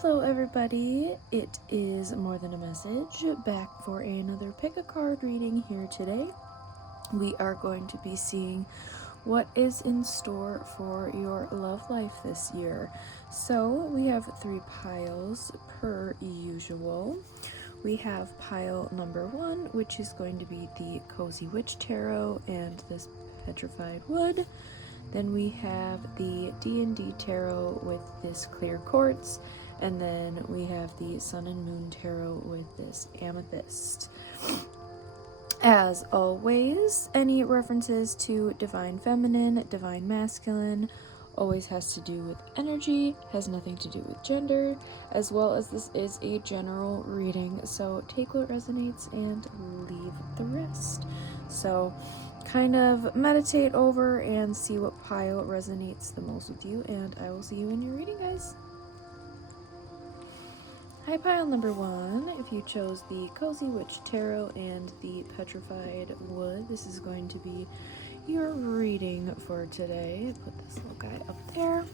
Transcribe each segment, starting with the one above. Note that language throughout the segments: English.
Hello everybody, it is More Than a Message, back for another pick a card reading here today. We are going to be seeing what is in store for your love life this year. So we have 3 piles per usual. We have pile number 1, which is going to be the Cozy Witch Tarot and this petrified wood. Then we have the D&D Tarot with this clear quartz, and then we have the Sun and Moon Tarot with this amethyst. As always, any references to divine feminine, divine masculine, always has to do with energy, has nothing to do with gender, as well as this is a general reading, so take what resonates and leave the rest. So kind of meditate over and see what pile resonates the most with you, and I will see you in your reading, guys. Hi, pile number 1. If you chose the Cozy Witch Tarot and the Petrified Wood, this is going to be your reading for today. Put this little guy up there.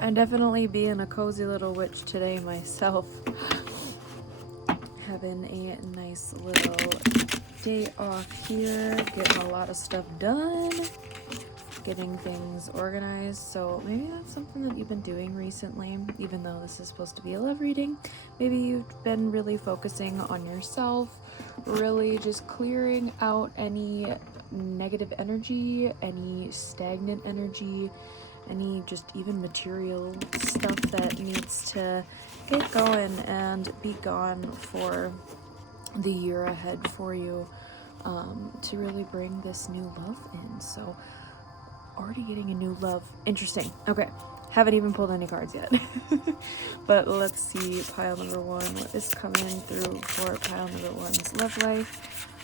I'm definitely being a cozy little witch today myself. Having a nice little day off here, getting a lot of stuff done, getting things organized. So maybe that's something that you've been doing recently, even though this is supposed to be a love reading. Maybe you've been really focusing on yourself, really just clearing out any negative energy, any stagnant energy, any just even material stuff that needs to get going and be gone for the year ahead for you, to really bring this new love in. So already getting a new love. Interesting. Okay, haven't even pulled any cards yet. But let's see pile number 1, what is coming through for pile number 1's love life.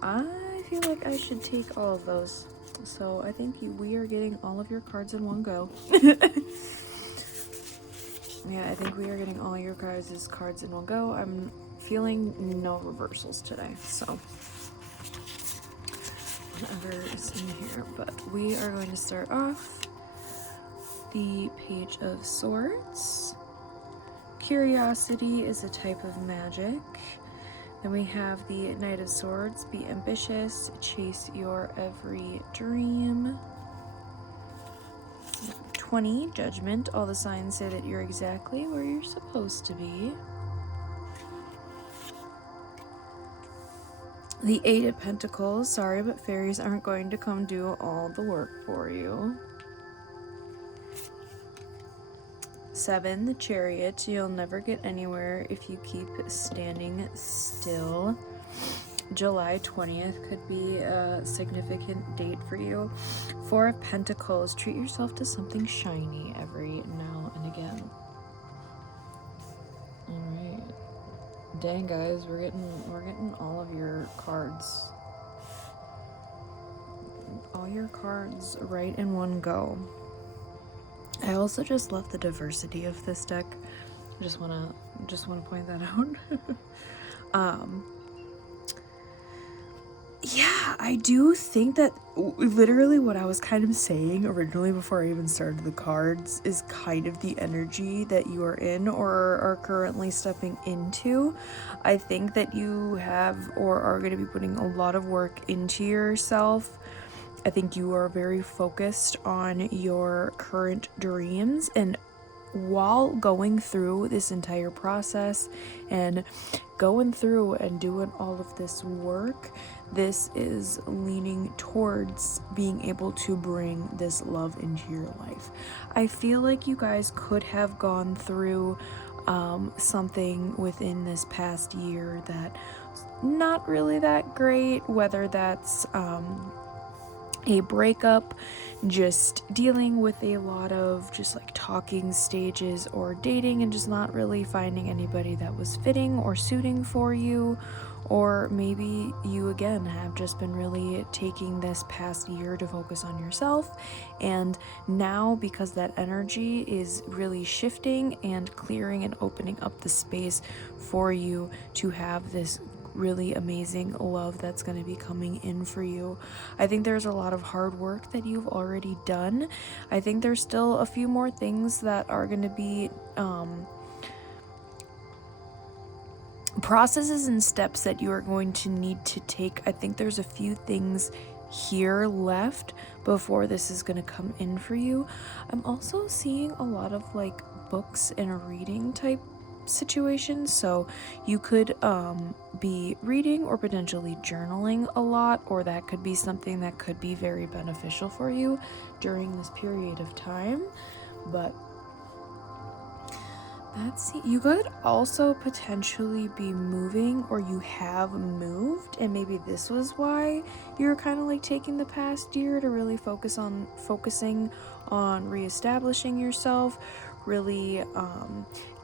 I feel like I should take all of those, so I think we are getting all of your cards in one go. Yeah, I think we are getting all your cards in one go. I'm feeling no reversals today, so whatever is in here. But we are going to start off the Page of Swords. Curiosity is a type of magic. Then we have the Knight of Swords. Be ambitious, chase your every dream. 20, Judgment. All the signs say that you're exactly where you're supposed to be. The 8 of Pentacles. Sorry, but fairies aren't going to come do all the work for you. 7, the Chariot. You'll never get anywhere if you keep standing still. July 20th could be a significant date for you. 4 of Pentacles. Treat yourself to something shiny every now and again. Alright. Dang, guys, we're getting all of your cards. All your cards right in one go. I also just love the diversity of this deck. I just wanna point that out. Yeah, I do think that literally what I was kind of saying originally before I even started the cards is kind of the energy that you are in or are currently stepping into. I think that you have or are going to be putting a lot of work into yourself. I think you are very focused on your current dreams, and while going through this entire process and going through and doing all of this work, this is leaning towards being able to bring this love into your life. I feel like you guys could have gone through something within this past year that not really that great, whether that's a breakup, just dealing with a lot of just like talking stages, or dating and just not really finding anybody that was fitting or suiting for you. Or maybe you again have just been really taking this past year to focus on yourself, and now because that energy is really shifting and clearing and opening up the space for you to have this really amazing love that's going to be coming in for you. I think there's a lot of hard work that you've already done. I think there's still a few more things that are going to be processes and steps that you are going to need to take. I think there's a few things here left before this is going to come in for you. I'm also seeing a lot of like books and a reading type situation, so you could be reading or potentially journaling a lot, or that could be something that could be very beneficial for you during this period of time. But that's it. You could also potentially be moving, or you have moved, and maybe this was why you're kind of like taking the past year to really focusing on reestablishing yourself, really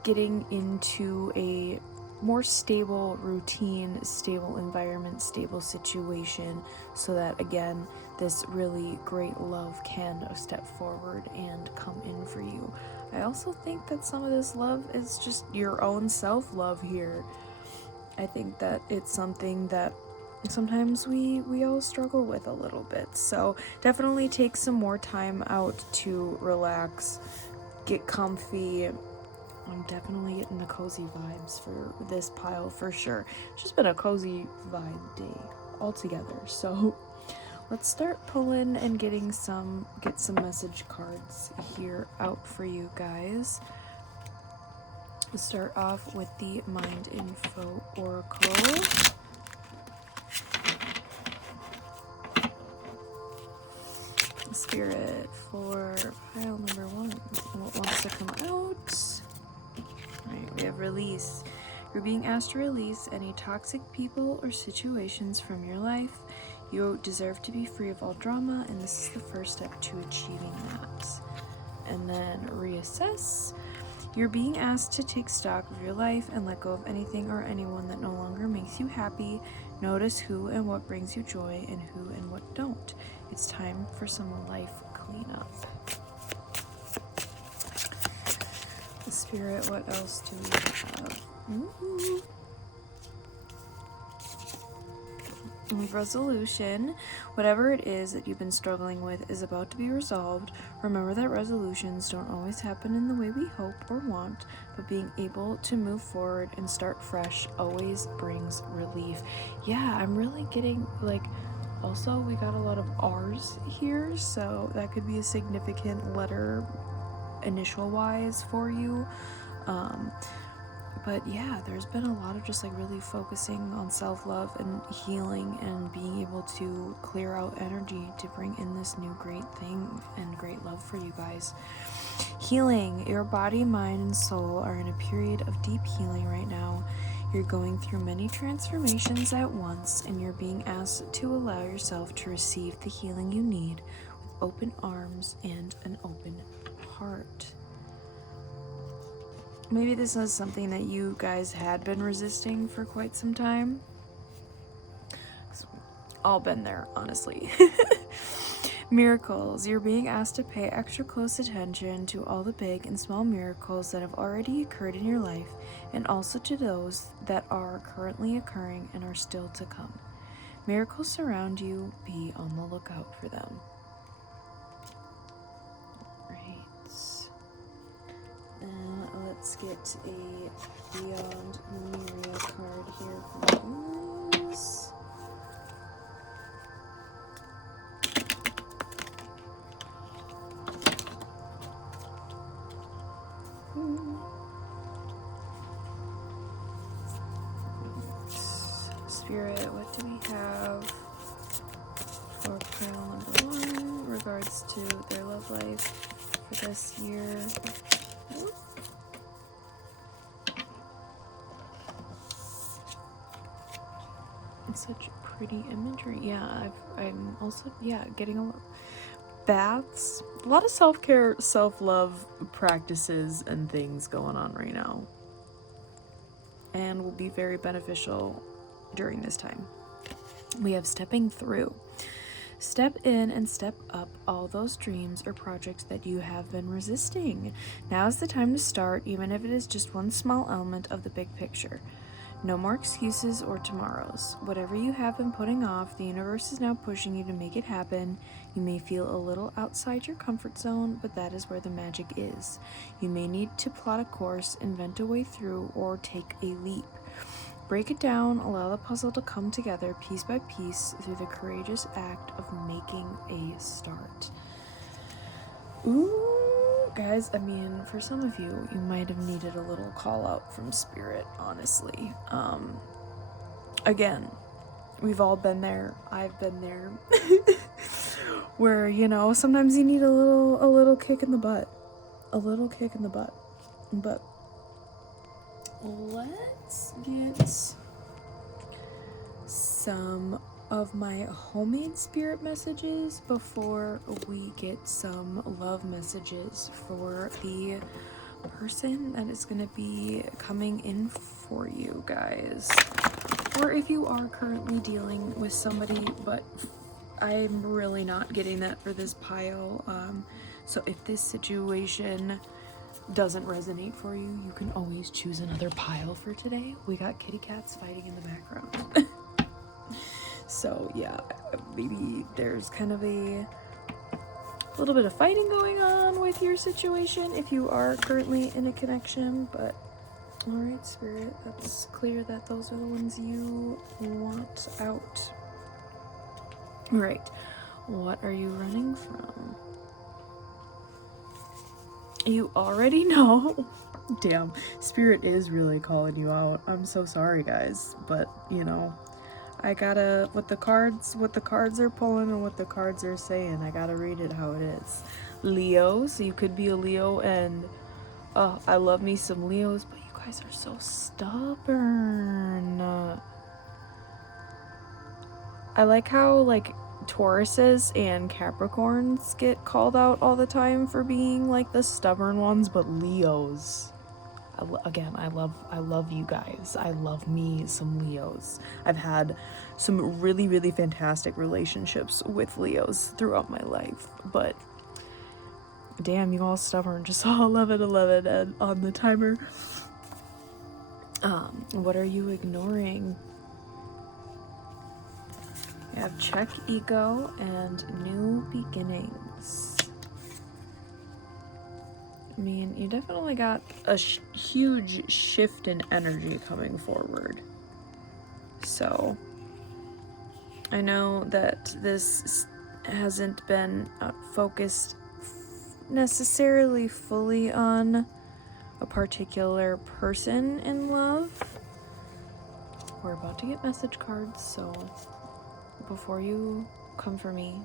getting into a more stable routine, stable environment, stable situation, so that again this really great love can step forward and come in for you. I also think that some of this love is just your own self-love here. I think that it's something that sometimes we all struggle with a little bit. So definitely take some more time out to relax, get comfy. I'm definitely getting the cozy vibes for this pile for sure. It's just been a cozy vibe day altogether. So let's start pulling and get some message cards here out for you guys. Let's start off with the Mind Info Oracle. Spirit for pile number 1. What wants to come out? Alright, we have release. You're being asked to release any toxic people or situations from your life. You deserve to be free of all drama, and this is the first step to achieving that. And then reassess. You're being asked to take stock of your life and let go of anything or anyone that no longer makes you happy. Notice who and what brings you joy and who and what don't. It's time for some life cleanup. Spirit, what else do we have? Ooh. Resolution. Whatever it is that you've been struggling with is about to be resolved. Remember that resolutions don't always happen in the way we hope or want, but being able to move forward and start fresh always brings relief. Yeah, I'm really getting like, also we got a lot of R's here, so that could be a significant letter initial wise for you. But yeah, there's been a lot of just like really focusing on self-love and healing and being able to clear out energy to bring in this new great thing and great love for you guys. Healing. Your body, mind, and soul are in a period of deep healing right now. You're going through many transformations at once, and you're being asked to allow yourself to receive the healing you need with open arms and an open heart. Maybe this is something that you guys had been resisting for quite some time. All been there, honestly. Miracles. You're being asked to pay extra close attention to all the big and small miracles that have already occurred in your life, and also to those that are currently occurring and are still to come. Miracles surround you. Be on the lookout for them. Let's get a Beyond Myria card here for us. Spirit, what do we have for pile number 1 in regards to their love life for this year? It's such pretty imagery. Yeah, I'm also, getting a lot baths, a lot of self-care, self-love practices and things going on right now, and will be very beneficial during this time. We have stepping through. Step in and step up all those dreams or projects that you have been resisting. Now is the time to start, even if it is just one small element of the big picture. No more excuses or tomorrows. Whatever you have been putting off, the universe is now pushing you to make it happen. You may feel a little outside your comfort zone, but that is where the magic is. You may need to plot a course, invent a way through, or take a leap. Break it down, allow the puzzle to come together piece by piece through the courageous act of making a start. Ooh, guys, I mean, for some of you, you might have needed a little call out from spirit, honestly. Again, we've all been there. I've been there. Where, you know, sometimes you need a little kick in the butt. A little kick in the butt. But let's get some of my homemade spirit messages before we get some love messages for the person that is going to be coming in for you guys. Or if you are currently dealing with somebody, but I'm really not getting that for this pile. So if this situation doesn't resonate for you, you can always choose another pile for today. We got kitty cats fighting in the background. So yeah, maybe there's kind of a little bit of fighting going on with your situation if you are currently in a connection, but alright, spirit, that's clear that those are the ones you want out. Right, what are you running from? You already know. Damn, spirit is really calling you out. I'm so sorry, guys, but you know, I gotta, what the cards are pulling and what the cards are saying, I gotta read it how it is. Leo, so you could be a Leo, and oh, I love me some Leos, but you guys are so stubborn. I like how, like, Tauruses and Capricorns get called out all the time for being, like, the stubborn ones, but Leos, again, I love you guys. I love me some Leos. I've had some really, really fantastic relationships with Leos throughout my life, but damn, you all stubborn. Just saw 11 and on the timer. What are you ignoring? You have check ego and new beginnings. I mean, you definitely got a huge shift in energy coming forward. So, I know that this hasn't been focused necessarily fully on a particular person in love. We're about to get message cards, so before you come for me,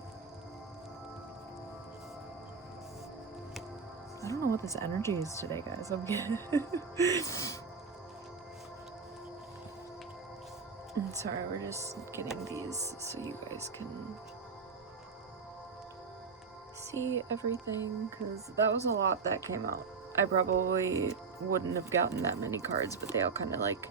I don't know what this energy is today, guys. I'm sorry, we're just getting these so you guys can see everything, because that was a lot that came out. I probably wouldn't have gotten that many cards, but they all kind of like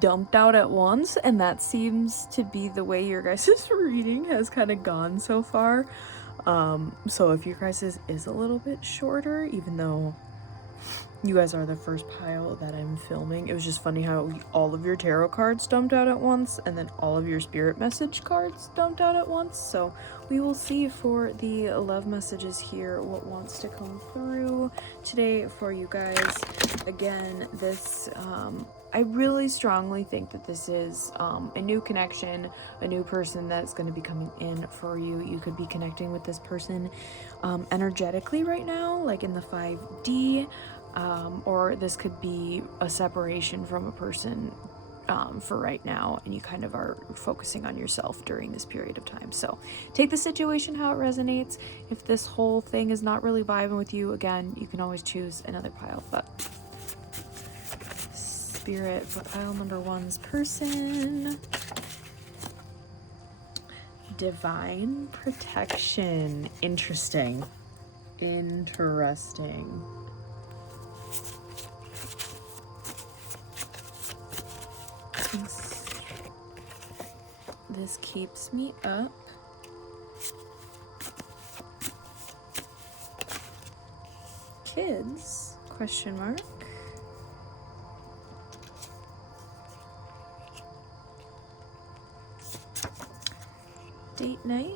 dumped out at once, and that seems to be the way your guys' reading has kind of gone so far. So if your guys' is a little bit shorter, even though you guys are the first pile that I'm filming, it was just funny how all of your tarot cards dumped out at once, and then all of your spirit message cards dumped out at once. So we will see for the love messages here what wants to come through today for you guys. Again, this I really strongly think that this is a new connection, a new person that's going to be coming in for you. You could be connecting with this person energetically right now, like in the 5D, or this could be a separation from a person for right now, and you kind of are focusing on yourself during this period of time. So take the situation how it resonates. If this whole thing is not really vibing with you, again, you can always choose another pile. But spirit for pile number 1's person. Divine protection. Interesting. This keeps me up. Kids? Question mark. date night.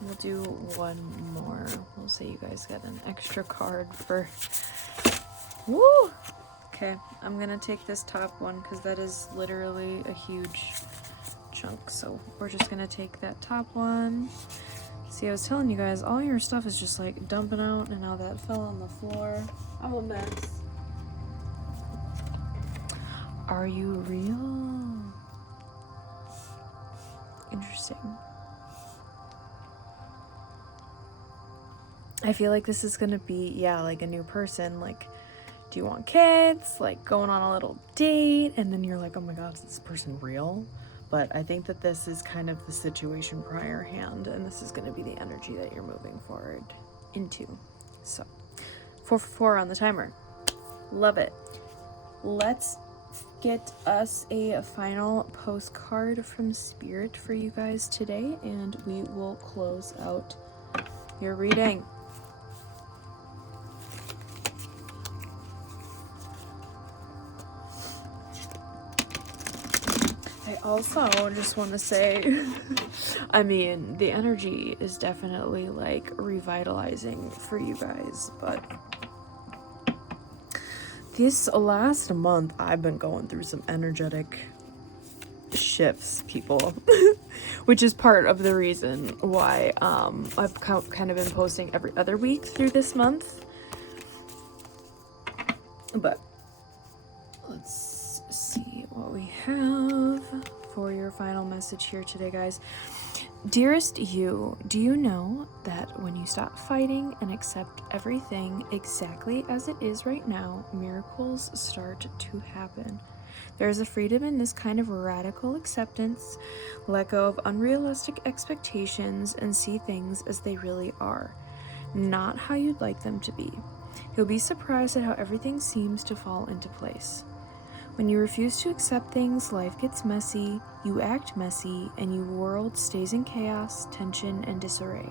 We'll do one more. We'll say you guys get an extra card for... Woo! Okay, I'm gonna take this top one because that is literally a huge chunk. So we're just gonna take that top one. See, I was telling you guys, all your stuff is just like dumping out, and now that fell on the floor. I'm a mess. Are you real? Interesting. I feel like this is gonna be, yeah, like a new person. Like, do you want kids? Like, going on a little date, and then you're like, oh my god, is this person real? But I think that this is kind of the situation prior hand, and this is gonna be the energy that you're moving forward into. So, 4 for 4 on the timer. Love it. Let's get us a final postcard from Spirit for you guys today, and we will close out your reading. I also just want to say, I mean, the energy is definitely like revitalizing for you guys, but this last month I've been going through some energetic shifts, people, which is part of the reason why I've kind of been posting every other week through this month. But let's see what we have for your final message here today, guys. Dearest you, do you know that when you stop fighting and accept everything exactly as it is right now, miracles start to happen? There is a freedom in this kind of radical acceptance. Let go of unrealistic expectations and see things as they really are, not how you'd like them to be. You'll be surprised at how everything seems to fall into place. When you refuse to accept things, life gets messy, you act messy, and your world stays in chaos, tension, and disarray.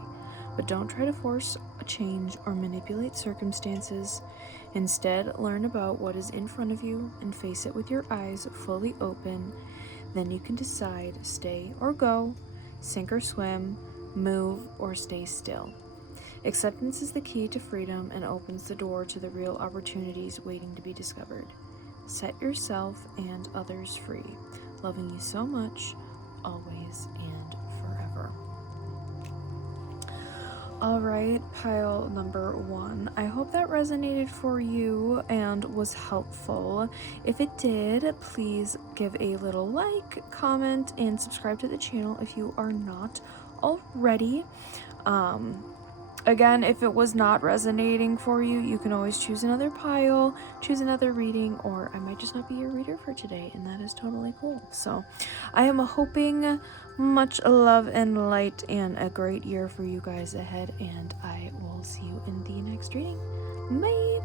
But don't try to force a change or manipulate circumstances. Instead, learn about what is in front of you and face it with your eyes fully open. Then you can decide, stay or go, sink or swim, move or stay still. Acceptance is the key to freedom and opens the door to the real opportunities waiting to be discovered. Set yourself and others free. Loving you so much, always and forever. Alright, pile number 1. I hope that resonated for you and was helpful. If it did, please give a little like, comment, and subscribe to the channel if you are not already. Again, if it was not resonating for you, you can always choose another pile, choose another reading, or I might just not be your reader for today, and that is totally cool. So I am hoping much love and light and a great year for you guys ahead, and I will see you in the next reading. Bye!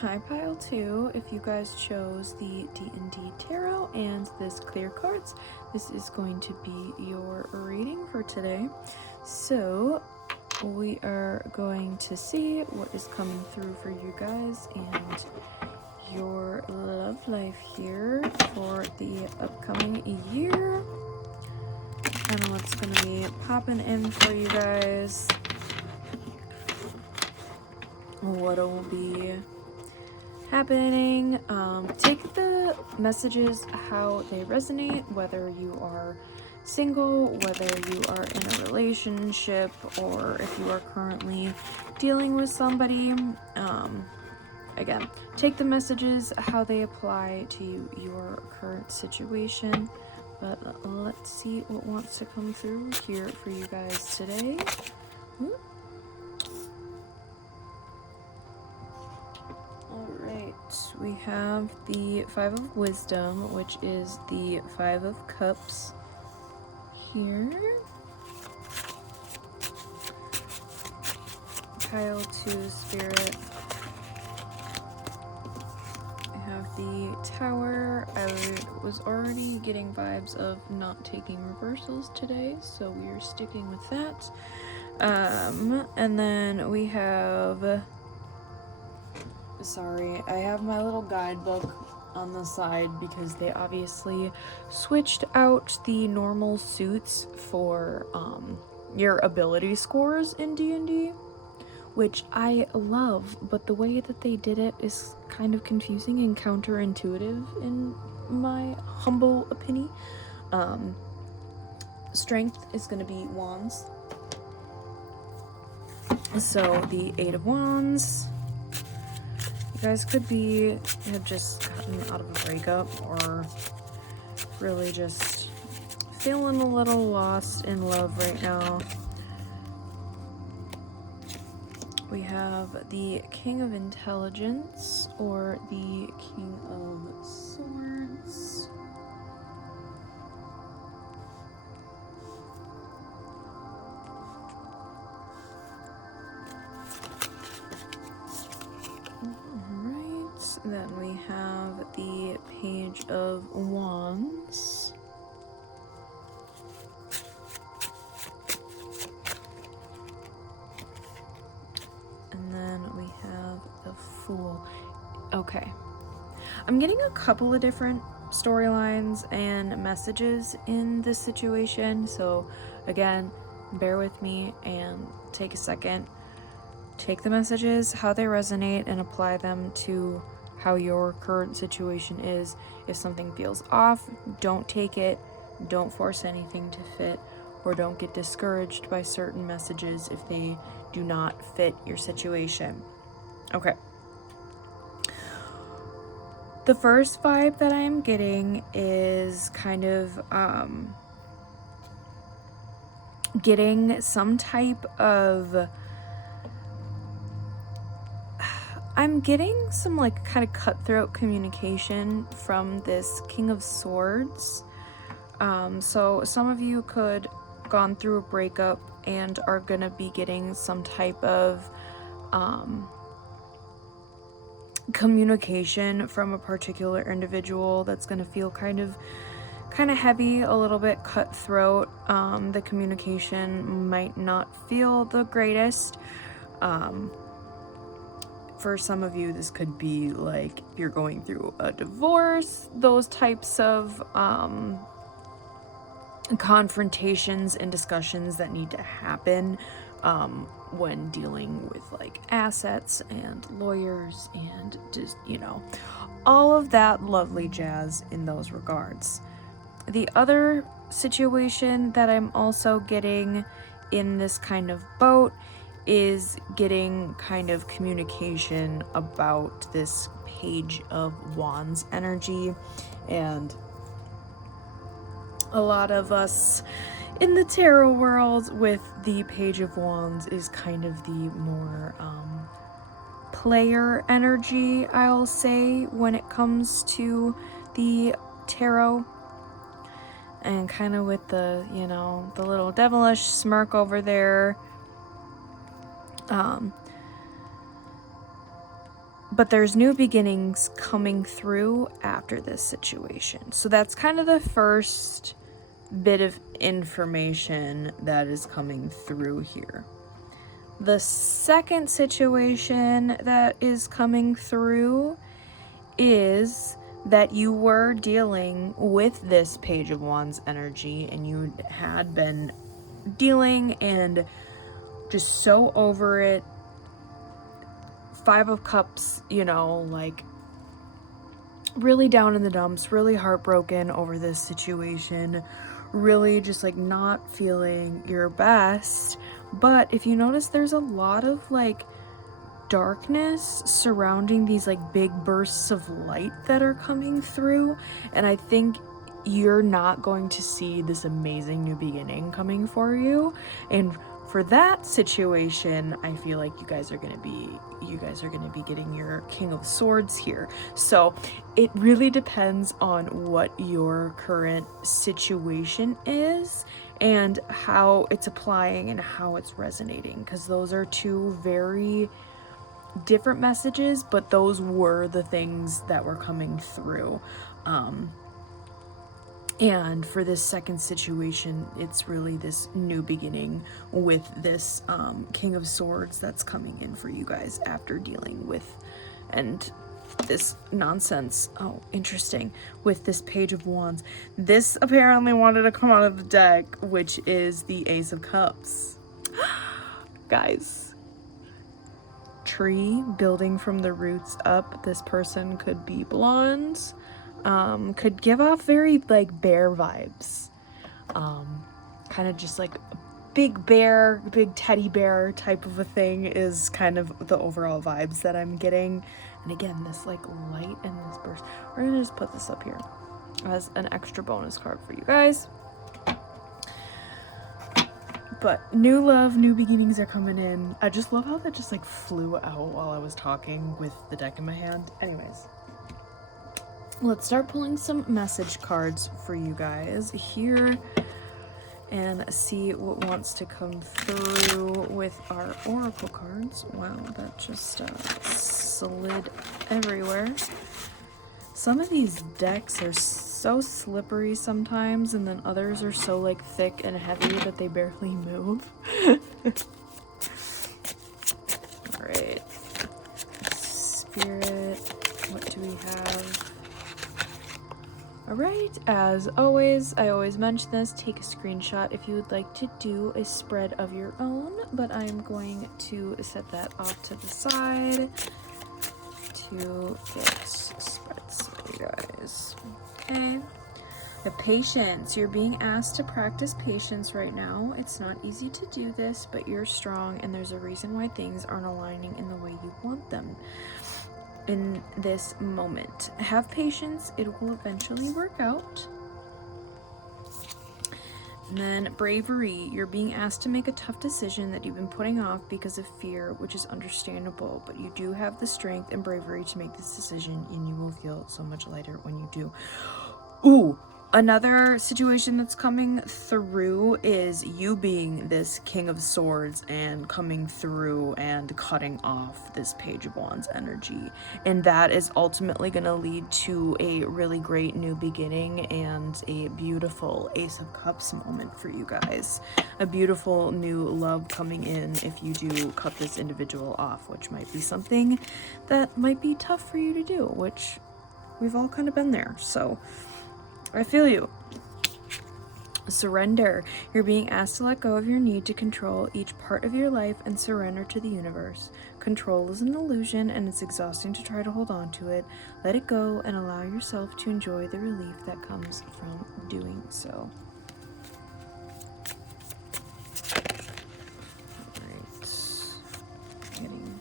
Hi, pile 2. If you guys chose the D&D Tarot and this clear cards, this is going to be your reading for today. So we are going to see what is coming through for you guys and your love life here for the upcoming year, and what's going to be popping in for you guys, what will be happening. Take the messages how they resonate, whether you are single, whether you are in a relationship, or if you are currently dealing with somebody. Again, take the messages how they apply to your current situation, but let's see what wants to come through here for you guys today. Alright, we have the 5 of Wisdom, which is the 5 of Cups here. Pile 2, Spirit. I have the Tower. I was already getting vibes of not taking reversals today, so we are sticking with that. And then we have... Sorry, I have my little guidebook on the side because they obviously switched out the normal suits for your ability scores in D&D, which I love, but the way that they did it is kind of confusing and counterintuitive in my humble opinion. Strength is going to be wands. So the 8 of Wands. You guys could have just gotten out of a breakup or really just feeling a little lost in love right now. We have the King of Intelligence or the King of Swords. Alright, then we have the Page of Wands. And then we have the Fool. Okay. I'm getting a couple of different storylines and messages in this situation, so again, bear with me and take a second. Take the messages, how they resonate, and apply them to how your current situation is. If something feels off, don't take it, don't force anything to fit, or don't get discouraged by certain messages if they do not fit your situation. Okay. The first vibe that I'm getting is kind of getting some type of... I'm getting some like kind of cutthroat communication from this King of Swords. So some of you could gone through a breakup and are gonna be getting some type of communication from a particular individual that's gonna feel kind of heavy, a little bit cutthroat. The communication might not feel the greatest. For some of you, this could be like if you're going through a divorce, those types of confrontations and discussions that need to happen when dealing with like assets and lawyers and just, you know, all of that lovely jazz in those regards. The other situation that I'm also getting in this kind of boat is getting kind of communication about this Page of Wands energy. And a lot of us in the tarot world with the Page of Wands is kind of the more player energy, I'll say, when it comes to the tarot. And kind of with the, you know, the little devilish smirk over there. But there's new beginnings coming through after this situation. So that's kind of the first bit of information that is coming through here. The second situation that is coming through is that you were dealing with this Page of Wands energy and you had been dealing and just so over it. 5 of Cups, you know, like really down in the dumps, really heartbroken over this situation, really just like not feeling your best. But if you notice, there's a lot of like darkness surrounding these like big bursts of light that are coming through, and I think you're not going to see this amazing new beginning coming for you. And for that situation, I feel like you guys are gonna be getting your King of Swords here. So it really depends on what your current situation is and how it's applying and how it's resonating, because those are two very different messages, but those were the things that were coming through. And for this second situation, it's really this new beginning with this King of Swords that's coming in for you guys after dealing with and this nonsense. Oh, interesting. With this Page of Wands. This apparently wanted to come out of the deck, which is the Ace of Cups. Guys. Tree building from the roots up. This person could be blonde. Could give off very like bear vibes. Kind of just like a big bear, big teddy bear type of a thing is kind of the overall vibes that I'm getting. And again, this like light and this burst. We're gonna just put this up here as an extra bonus card for you guys. But new love, new beginnings are coming in. I just love how that just like flew out while I was talking with the deck in my hand. Anyways, let's start pulling some message cards for you guys here and see what wants to come through with our oracle cards. Wow, that just slid everywhere. Some of these decks are so slippery sometimes, and then others are so like thick and heavy that they barely move. Alright. Spirit, what do we have? Alright, as always, I always mention this, take a screenshot if you would like to do a spread of your own, but I'm going to set that off to the side to get spreads for you guys. Okay. The patience. You're being asked to practice patience right now. It's not easy to do this, but you're strong, and there's a reason why things aren't aligning in the way you want them in this moment. Have patience. It will eventually work out. And then bravery. You're being asked to make a tough decision that you've been putting off because of fear, which is understandable, but you do have the strength and bravery to make this decision, and you will feel so much lighter when you do. Ooh, another situation that's coming through is you being this King of Swords and coming through and cutting off this Page of Wands energy. And that is ultimately going to lead to a really great new beginning and a beautiful Ace of Cups moment for you guys. A beautiful new love coming in if you do cut this individual off, which might be something that might be tough for you to do, which we've all kind of been there. So I feel you. Surrender. You're being asked to let go of your need to control each part of your life and surrender to the universe. Control is an illusion, and it's exhausting to try to hold on to it. Let it go and allow yourself to enjoy the relief that comes from doing so. Alright. Getting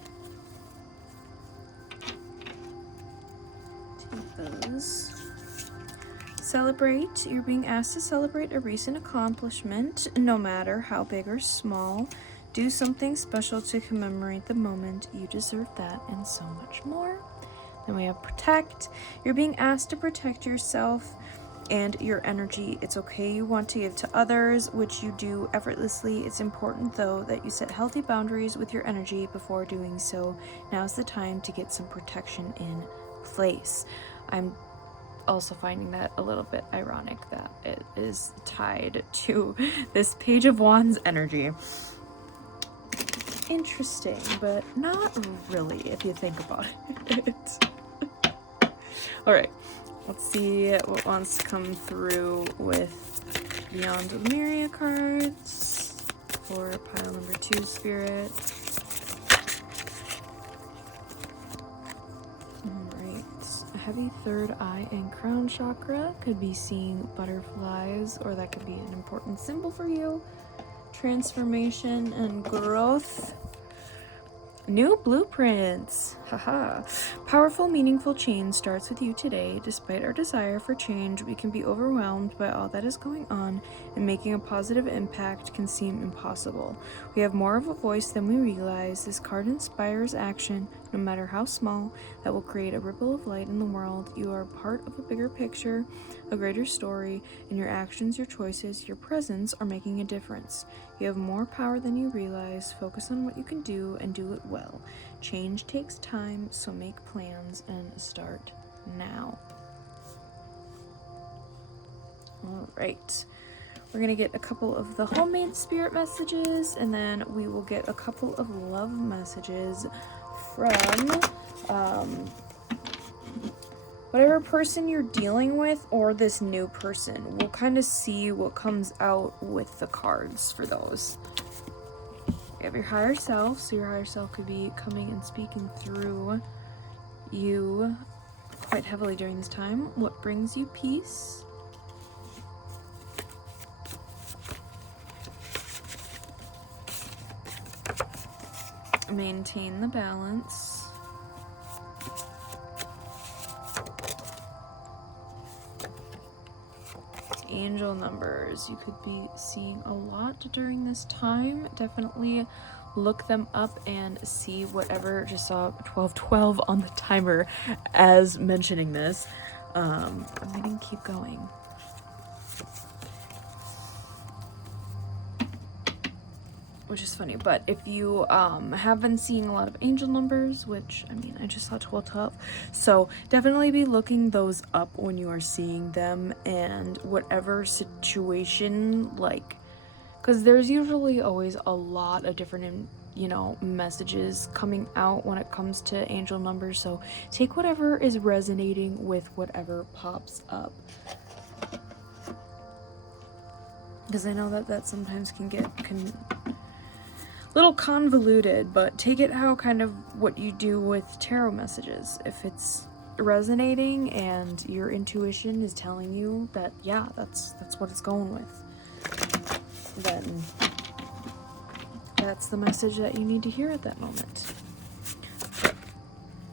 to those. Celebrate. You're being asked to celebrate a recent accomplishment, no matter how big or small. Do something special to commemorate the moment. You deserve that and so much more. Then we have protect. You're being asked to protect yourself and your energy. It's okay you want to give to others, which you do effortlessly. It's important, though, that you set healthy boundaries with your energy before doing so. Now's the time to get some protection in place. I'm also finding that a little bit ironic that it is tied to this Page of Wands energy. Interesting, but not really if you think about it. Alright, let's see what wants to come through with Beyond Lemuria cards for pile number 2, Spirit. Heavy third eye and crown chakra. Could be seeing butterflies, or that could be an important symbol for you. Transformation and growth. New blueprints. Haha. Powerful, meaningful change starts with you today. Despite our desire for change, we can be overwhelmed by all that is going on, and making a positive impact can seem impossible. We have more of a voice than we realize. This card inspires action, no matter how small, that will create a ripple of light in the world. You are part of a bigger picture, a greater story, and your actions, your choices, your presence are making a difference. You have more power than you realize. Focus on what you can do and do it well. Change takes time, so make plans and start now. All right. We're going to get a couple of the homemade spirit messages, and then we will get a couple of love messages from whatever person you're dealing with or this new person. We'll kind of see what comes out with the cards for those. You have your higher self, so your higher self could be coming and speaking through you quite heavily during this time. What brings you peace? Maintain the balance. Angel numbers. You could be seeing a lot during this time. Definitely look them up and see whatever. Just saw 1212 on the timer as mentioning this. I'm gonna keep going. Which is funny, but if you have been seeing a lot of angel numbers, which I mean I just saw 1212, so definitely be looking those up when you are seeing them, and whatever situation, like, because there's usually always a lot of different, you know, messages coming out when it comes to angel numbers, so take whatever is resonating with whatever pops up, because I know that sometimes can get little convoluted, but take it how kind of what you do with tarot messages. If it's resonating and your intuition is telling you that, yeah, that's what it's going with, then that's the message that you need to hear at that moment.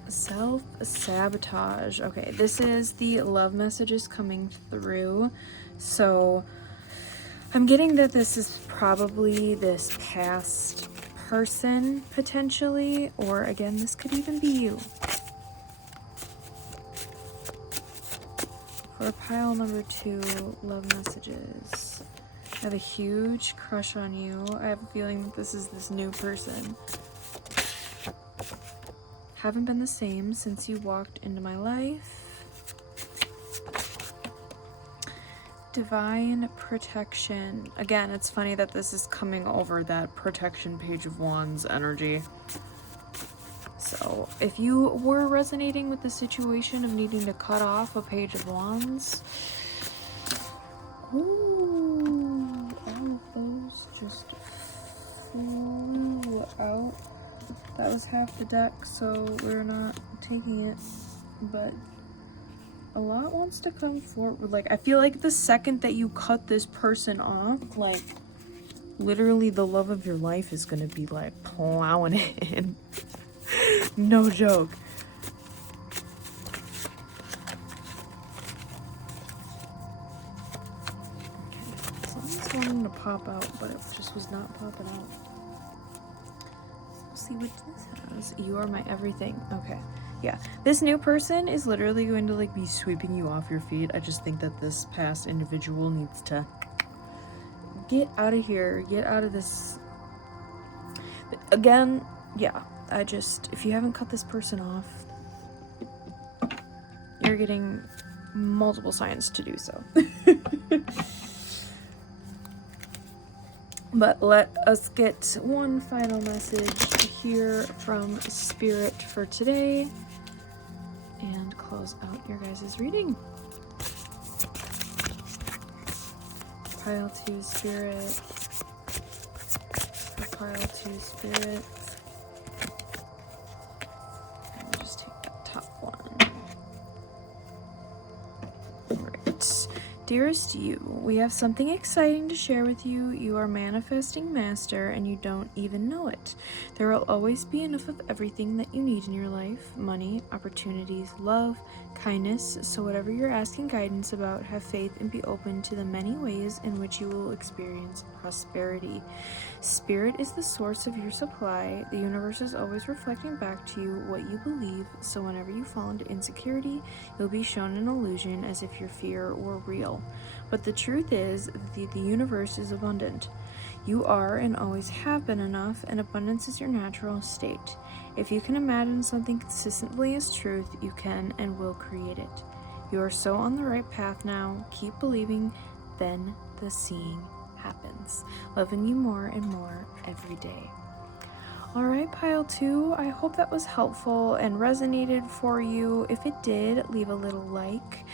Self-sabotage. Okay, this is the love messages coming through. So I'm getting that this is probably this past person, potentially, or again, this could even be you. For pile number 2, love messages. I have a huge crush on you. I have a feeling that this is this new person. Haven't been the same since you walked into my life. Divine protection. Again, it's funny that this is coming over that protection page of wands energy. So if you were resonating with the situation of needing to cut off a page of wands, ooh, all of those just flew out. That was half the deck, so we're not taking it, but a lot wants to come forward. Like, I feel like the second that you cut this person off, like, literally the love of your life is gonna be, like, plowing it in. No joke. Okay, something's wanting to pop out, but it just was not popping out. Let's see what this has. You are my everything. Okay. Yeah, this new person is literally going to like be sweeping you off your feet. I just think that this past individual needs to get out of here, get out of this. Again, yeah, if you haven't cut this person off, you're getting multiple signs to do so. But let us get one final message here from Spirit for today and close out your guys' reading. Pile 2 Spirit. Pile 2 Spirit. And we'll just take that top one. Alright. Dearest you, we have something exciting to share with you. You are manifesting master and you don't even know it. There will always be enough of everything that you need in your life: money, opportunities, love, kindness. So whatever you're asking guidance about, have faith and be open to the many ways in which you will experience prosperity. Spirit is the source of your supply. The universe is always reflecting back to you what you believe, so whenever you fall into insecurity, you'll be shown an illusion as if your fear were real. But the truth is that the universe is abundant. You are and always have been enough, and abundance is your natural state. If you can imagine something consistently as truth, you can and will create it. You are so on the right path now. Keep believing, then the seeing happens. Loving you more and more every day. Alright, pile 2, I hope that was helpful and resonated for you. If it did, leave a little like,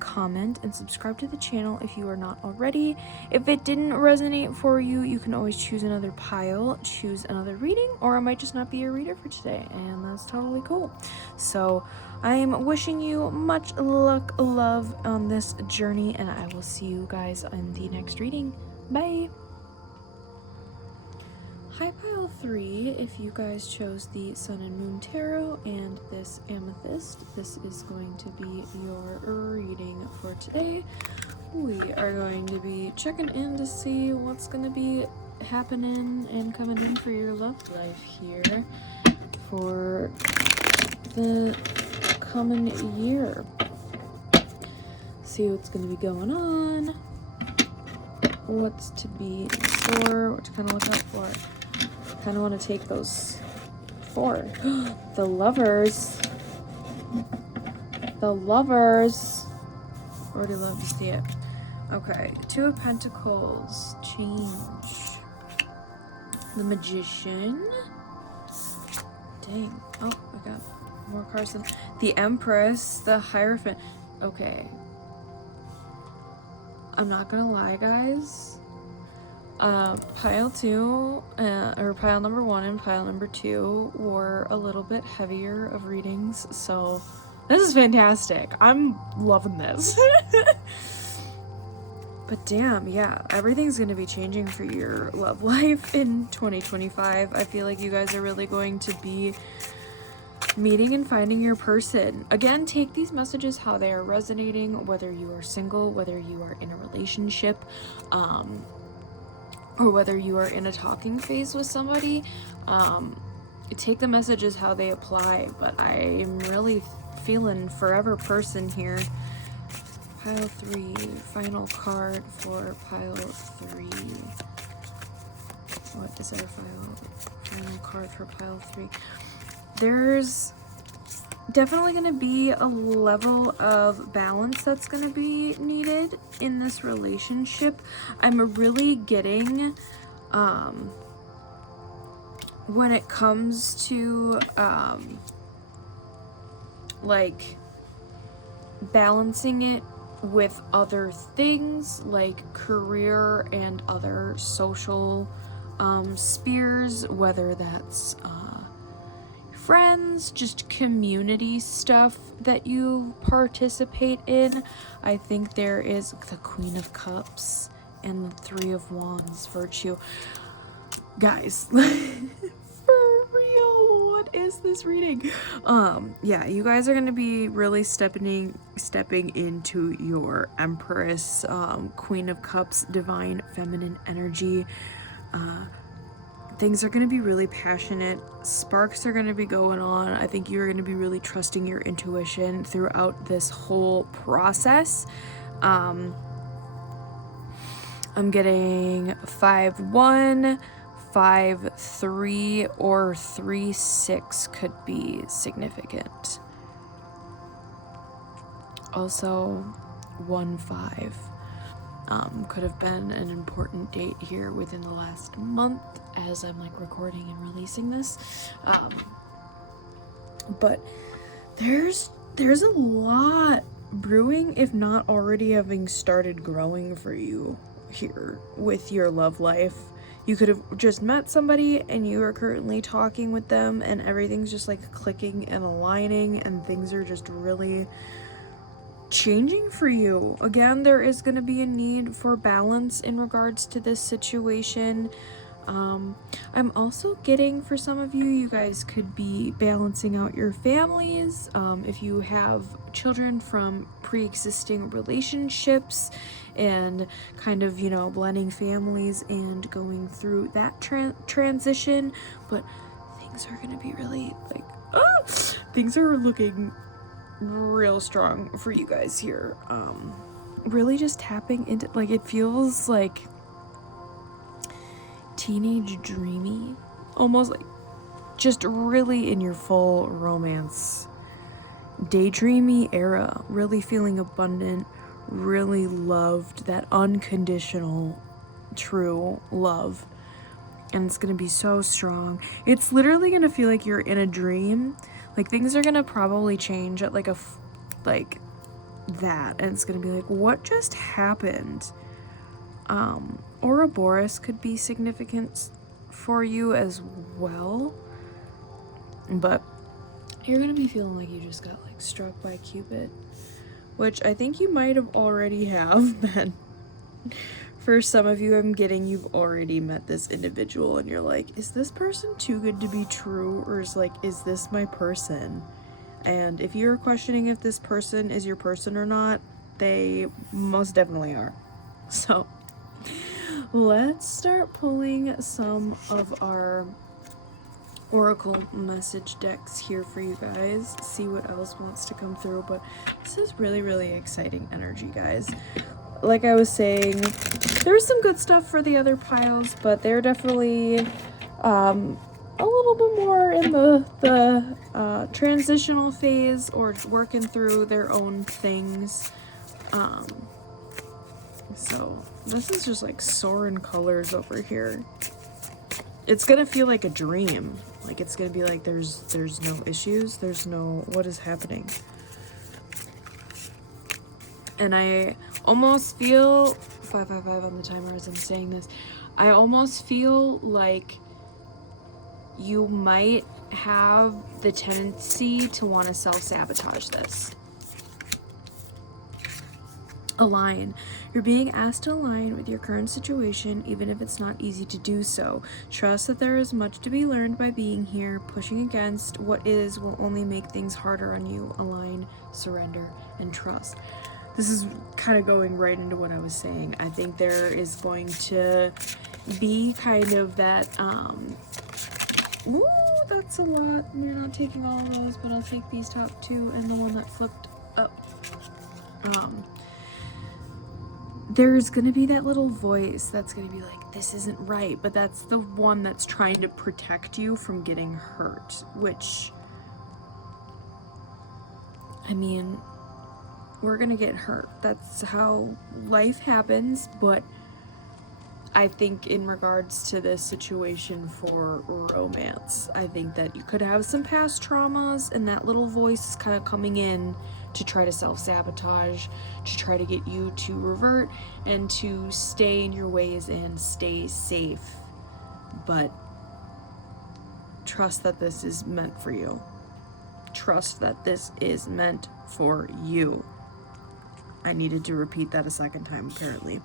comment, and subscribe to the channel if you are not already. If it didn't resonate for you, you can always choose another pile, choose another reading, or I might just not be your reader for today, and that's totally cool. So I am wishing you much luck, love on this journey, and I will see you guys in the next reading. Bye! Hi pile 3, if you guys chose the Sun and Moon Tarot and this Amethyst, this is going to be your reading for today. We are going to be checking in to see what's going to be happening and coming in for your love life here for the coming year. See what's going to be going on, what's to be in store, what to kind of look out for. Kind of want to take those 4. The Lovers. The Lovers. Already love to see it. Okay, 2 of Pentacles. Change. The Magician. Dang. Oh, I got more cards than the Empress. The Hierophant. Okay. I'm not gonna lie, guys. Pile 2, or pile number 1 and pile number 2 were a little bit heavier of readings, so this is fantastic. I'm loving this. But damn, yeah, everything's gonna be changing for your love life in 2025. I feel like you guys are really going to be meeting and finding your person. Again, take these messages how they are resonating, whether you are single, whether you are in a relationship, or whether you are in a talking phase with somebody. Take the messages how they apply, but I'm really feeling forever person here. Pile 3, final card for pile 3. What is our final card for pile 3? There's definitely going to be a level of balance that's going to be needed in this relationship. I'm really getting when it comes to like balancing it with other things like career and other social spheres, whether that's friends, just community stuff that you participate in. I think there is the Queen of Cups and the 3 of Wands virtue. Guys, for real, what is this reading? Yeah, you guys are going to be really stepping into your Empress, Queen of Cups, divine feminine energy. Things are going to be really passionate. Sparks are going to be going on. I think you're going to be really trusting your intuition throughout this whole process. I'm getting 5-1, 5-3, or 3-6 could be significant. Also, 1-5. Could have been an important date here within the last month as I'm like recording and releasing this. But there's a lot brewing, if not already having started growing for you here with your love life. You could have just met somebody and you are currently talking with them and everything's just like clicking and aligning and things are just really changing for you. Again, there is going to be a need for balance in regards to this situation. I'm also getting, for some of you, you guys could be balancing out your families. If you have children from pre-existing relationships and kind of, you know, blending families and going through that transition. But things are going to be really like, things are looking real strong for you guys here. Really just tapping into, like, it feels like teenage dreamy, almost like just really in your full romance daydreamy era, really feeling abundant, really loved, that unconditional true love. And it's going to be so strong. It's literally going to feel like you're in a dream. Like things are going to probably change at like like that. And it's going to be like, what just happened? Ouroboros could be significant for you as well. But you're going to be feeling like you just got like struck by Cupid. Which I think you might have already have been. For some of you, I'm getting you've already met this individual and you're like, is this person too good to be true? Or is this my person? And if you're questioning if this person is your person or not, they most definitely are. So let's start pulling some of our oracle message decks here for you guys. See what else wants to come through. But this is really, really exciting energy, guys. Like I was saying, there's some good stuff for the other piles, but they're definitely a little bit more in the transitional phase or working through their own things. So this is just like soaring colors over here. It's gonna feel like a dream. Like it's gonna be like there's no issues, there's no what is happening. And I almost feel 555 on the timer as I'm saying this. I almost feel like you might have the tendency to want to self-sabotage this. Align. You're being asked to align with your current situation, even if it's not easy to do so. Trust that there is much to be learned by being here. Pushing against what is will only make things harder on you. Align, surrender, and trust. This is kind of going right into what I was saying. I think there is going to be kind of that, ooh, that's a lot. You're not taking all of those, but I'll take these top two and the one that flipped up. There's going to be that little voice that's going to be like, this isn't right, but that's the one that's trying to protect you from getting hurt, which, I mean, we're gonna get hurt. That's how life happens. But I think in regards to this situation for romance, I think that you could have some past traumas, and that little voice is kind of coming in to try to self-sabotage, to try to get you to revert and to stay in your ways and stay safe. But trust that this is meant for you. Trust that this is meant for you. I needed to repeat that a second time, apparently.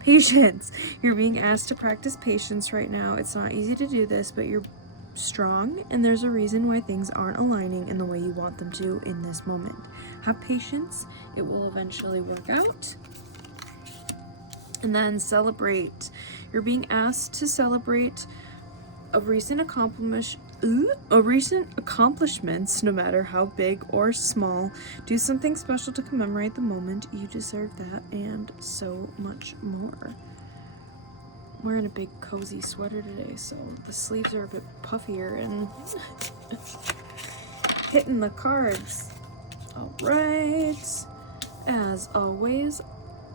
Patience. You're being asked to practice patience right now. It's not easy to do this, but you're strong, and there's a reason why things aren't aligning in the way you want them to in this moment. Have patience. It will eventually work out. And then celebrate. You're being asked to celebrate a recent accomplishments, no matter how big or small. Do something special to commemorate the moment. You deserve that, and so much more. I'm wearing a big cozy sweater today, so the sleeves are a bit puffier and hitting the cards. All right, as always,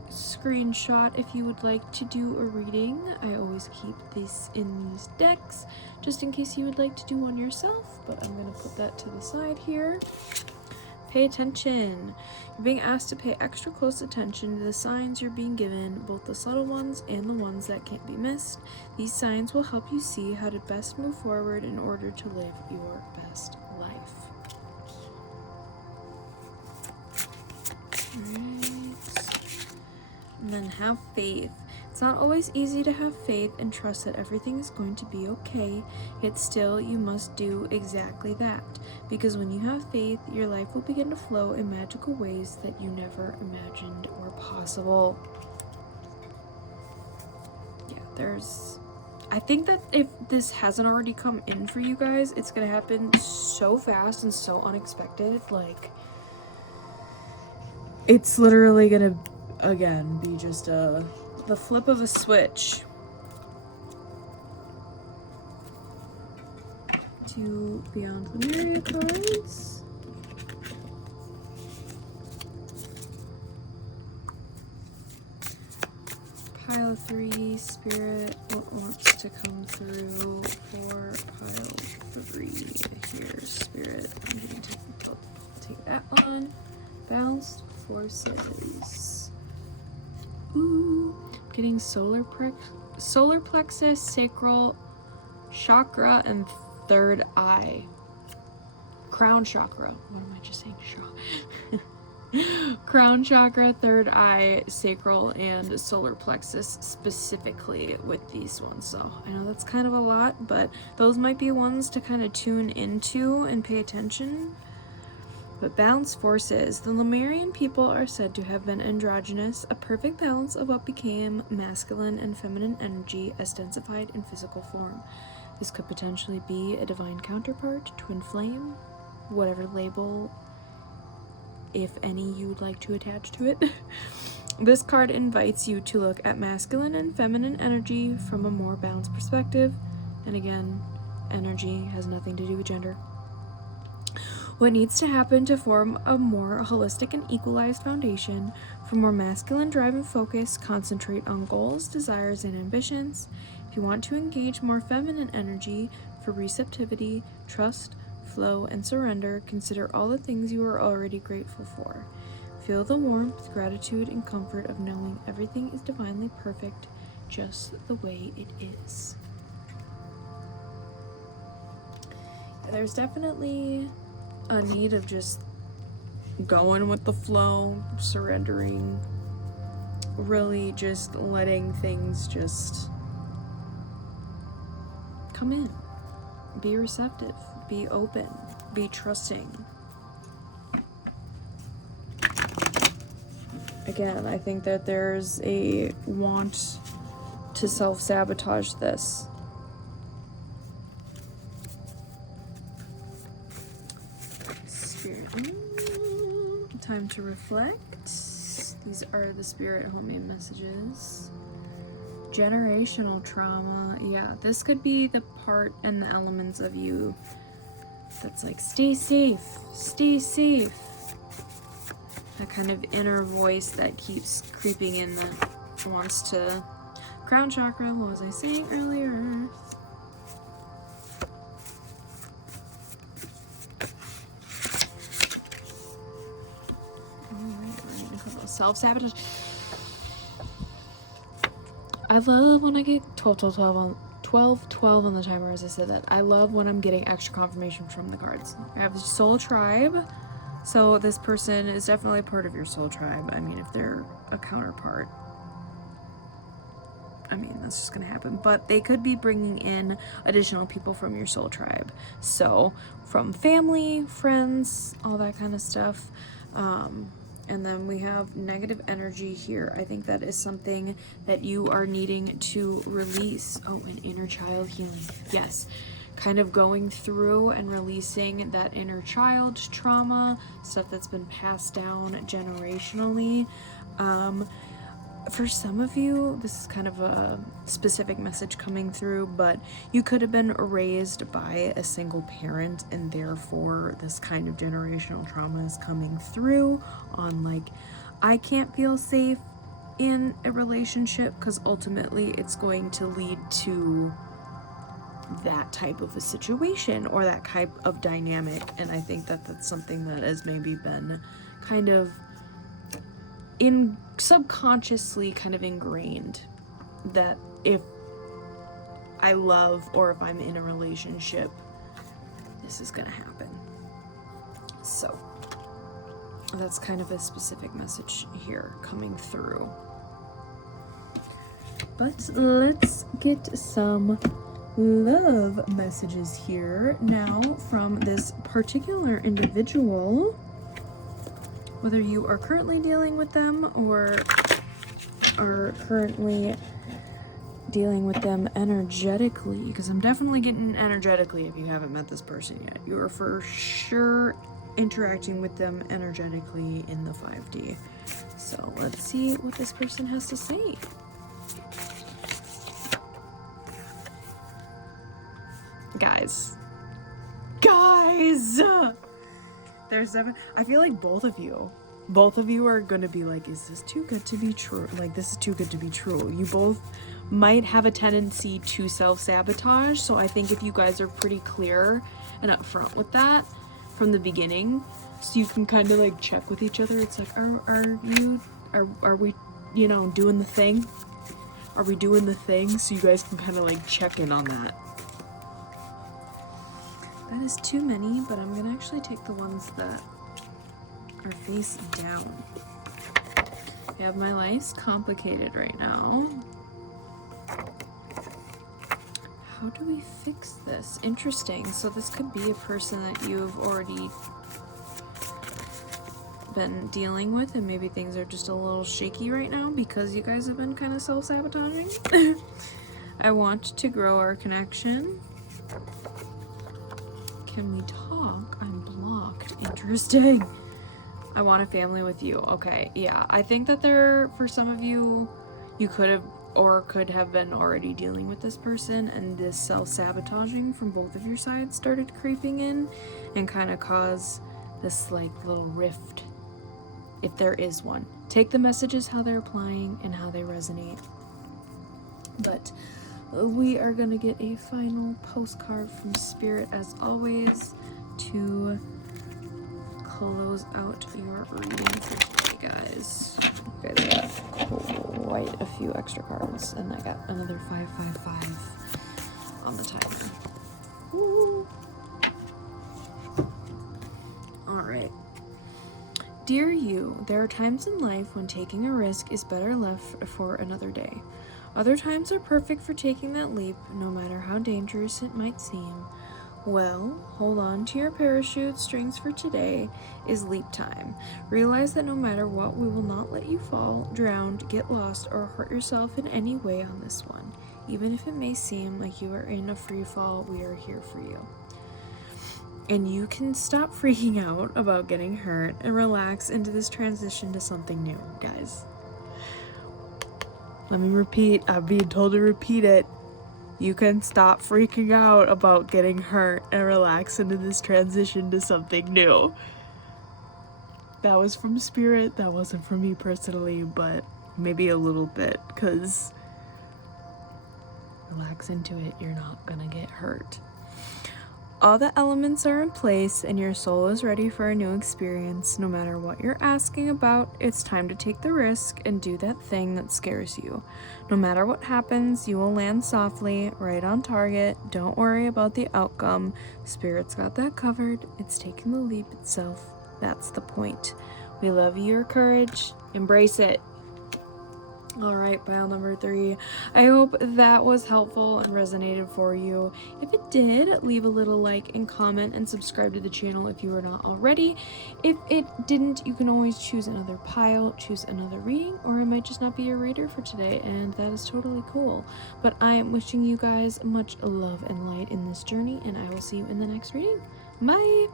screenshot if you would like to do a reading. I always keep this in these decks just in case you would like to do one yourself, but I'm going to put that to the side here. Pay attention. You're being asked to pay extra close attention to the signs you're being given, both the subtle ones and the ones that can't be missed. These signs will help you see how to best move forward in order to live your best life. And then have faith. It's not always easy to have faith and trust that everything is going to be okay, yet still you must do exactly that. Because when you have faith, your life will begin to flow in magical ways that you never imagined were possible. Yeah, I think that if this hasn't already come in for you guys, it's gonna happen so fast and so unexpected. Like, it's literally gonna again be just the flip of a switch. Two Beyond Lemuria cards. Pile 3, Spirit, what wants to come through for pile 3 here, Spirit? I'm going to take that one. Balanced forces. Ooh, getting solar plexus, sacral chakra, and third eye. Crown chakra. What am I just saying? Crown chakra, third eye, sacral, and solar plexus specifically with these ones. So I know that's kind of a lot, but those might be ones to kind of tune into and pay attention. But balanced forces. The Lemurian people are said to have been androgynous, a perfect balance of what became masculine and feminine energy ostensified in physical form. This could potentially be a divine counterpart, twin flame, whatever label, if any, you would like to attach to it. This card invites you to look at masculine and feminine energy from a more balanced perspective. And again, energy has nothing to do with gender. What needs to happen to form a more holistic and equalized foundation for more masculine drive and focus, concentrate on goals, desires, and ambitions. If you want to engage more feminine energy for receptivity, trust, flow, and surrender, consider all the things you are already grateful for. Feel the warmth, gratitude, and comfort of knowing everything is divinely perfect just the way it is. There's definitely a need of just going with the flow, surrendering, really just letting things just come in. Be receptive, be open, be trusting. Again, I think that there's a want to self-sabotage this. Spirit. Time to reflect. These are the Spirit homemade messages. Generational trauma. Yeah, this could be the part and the elements of you that's like, stay safe, stay safe. That kind of inner voice that keeps creeping in that wants to... Crown chakra, what was I saying earlier? Self-sabotage. I love when I get 12 on the timer, as I said that. I love when I'm getting extra confirmation from the cards. I have the soul tribe. So this person is definitely part of your soul tribe. I mean, if they're a counterpart, I mean, that's just gonna happen. But they could be bringing in additional people from your soul tribe. So from family, friends, all that kind of stuff. And then we have negative energy here. I think that is something that you are needing to release. Oh, and inner child healing. Yes. Kind of going through and releasing that inner child trauma, stuff that's been passed down generationally. For some of you, this is kind of a specific message coming through, but you could have been raised by a single parent, and therefore this kind of generational trauma is coming through on like, I can't feel safe in a relationship because ultimately it's going to lead to that type of a situation or that type of dynamic. And I think that that's something that has maybe been kind of subconsciously kind of ingrained, that if I love or if I'm in a relationship, this is gonna happen. So that's kind of a specific message here coming through. But let's get some love messages here now from this particular individual, whether you are currently dealing with them or are currently dealing with them energetically, because I'm definitely getting energetically if you haven't met this person yet. You are for sure interacting with them energetically in the 5D. So let's see what this person has to say. Guys, there's seven. I feel like both of you both of you are going to be like, is this too good to be true? Like, this is too good to be true. You both might have a tendency to self-sabotage. So I think if you guys are pretty clear and upfront with that from the beginning, so you can kind of like check with each other. It's like, are we, you know, doing the thing? Are we doing the thing? So you guys can kind of like check in on that. That is too many, but I'm gonna actually take the ones that are face down. I have my life's complicated right now. How do we fix this? Interesting. So this could be a person that you've already been dealing with, and maybe things are just a little shaky right now because you guys have been kind of self-sabotaging. I want to grow our connection. Can we talk? I'm blocked. Interesting. I want a family with you. Okay, yeah. I think that for some of you, you could have or could have been already dealing with this person, and this self-sabotaging from both of your sides started creeping in and kind of cause this like little rift, if there is one. Take the messages how they're applying and how they resonate. But we are going to get a final postcard from Spirit as always to close out your reading for today, guys. You guys got quite a few extra cards, and I got another 555 on the timer. Woo. Alright. Dear you, there are times in life when taking a risk is better left for another day. Other times are perfect for taking that leap, no matter how dangerous it might seem. Well, hold on to your parachute strings, for today is leap time. Realize that no matter what, we will not let you fall, drown, get lost, or hurt yourself in any way on this one. Even if it may seem like you are in a free fall, we are here for you. And you can stop freaking out about getting hurt and relax into this transition to something new, guys. Let me repeat. I'm being told to repeat it. You can stop freaking out about getting hurt and relax into this transition to something new. That was from Spirit. That wasn't from me personally, but maybe a little bit, because relax into it. You're not gonna get hurt. All the elements are in place and your soul is ready for a new experience. No matter what you're asking about, it's time to take the risk and do that thing that scares you. No matter what happens, you will land softly, right on target. Don't worry about the outcome. Spirit's got that covered. It's taking the leap itself. That's the point. We love your courage. Embrace it. Alright, pile number 3. I hope that was helpful and resonated for you. If it did, leave a little like and comment and subscribe to the channel if you are not already. If it didn't, you can always choose another pile, choose another reading, or it might just not be your reader for today, and that is totally cool. But I am wishing you guys much love and light in this journey, and I will see you in the next reading. Bye!